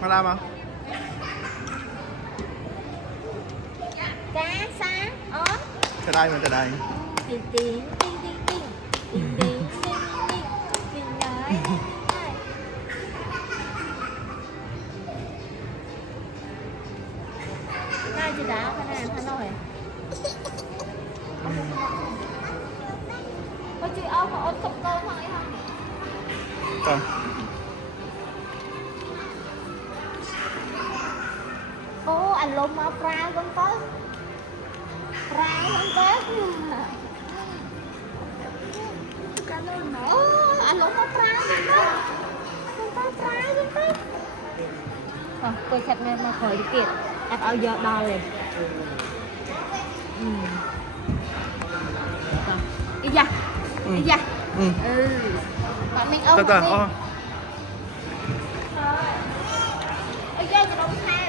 มาดามอ่ะ cá sáng ớt จะได้มันจะได้ tiền tiền tiền tiền tiền tiền tiền tiền tiền nói hai chị đã cái này phải nói có chị ốc mà ớt không cơm hay không ก่อน ô anh lùm mà fra con tới fra con tới cảm ơn mẹ anh lùm mà fra con tới fra con tới tôi sạch ngay mà khỏi đi kiệt em ao giờ đo liền đi ra đi ra bạn mình ôm Tata, đi oh. ôi giờ chị đâu sao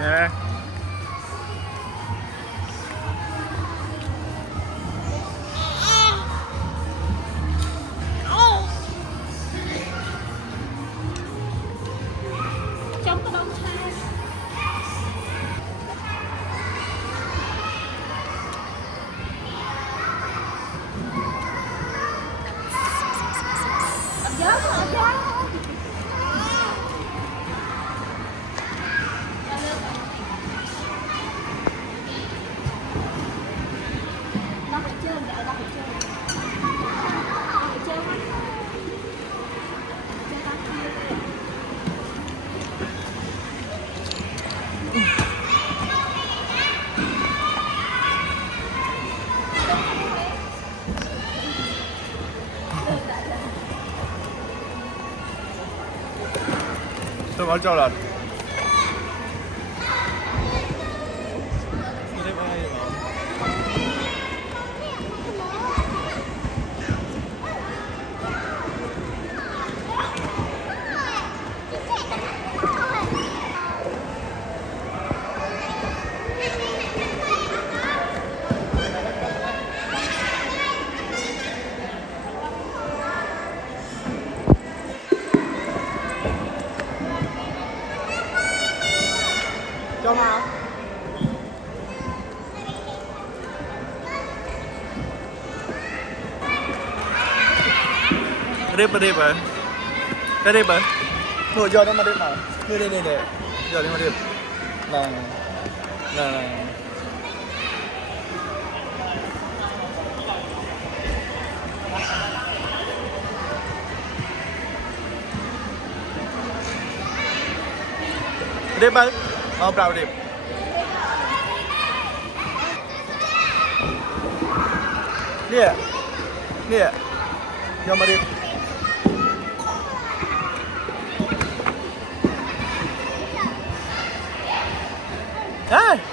Yeah. trong cái đông xa gió gió nó phải chơi gạo nó phải chơi nó phải chơi mắt Tôi bảo cho là cho vào rip rồi cái rip rồi ngồi giờ nó mà rip nào như đây đây này giờ đi mà rip là rip ơi bravo rip nè giờ mà rip Hey!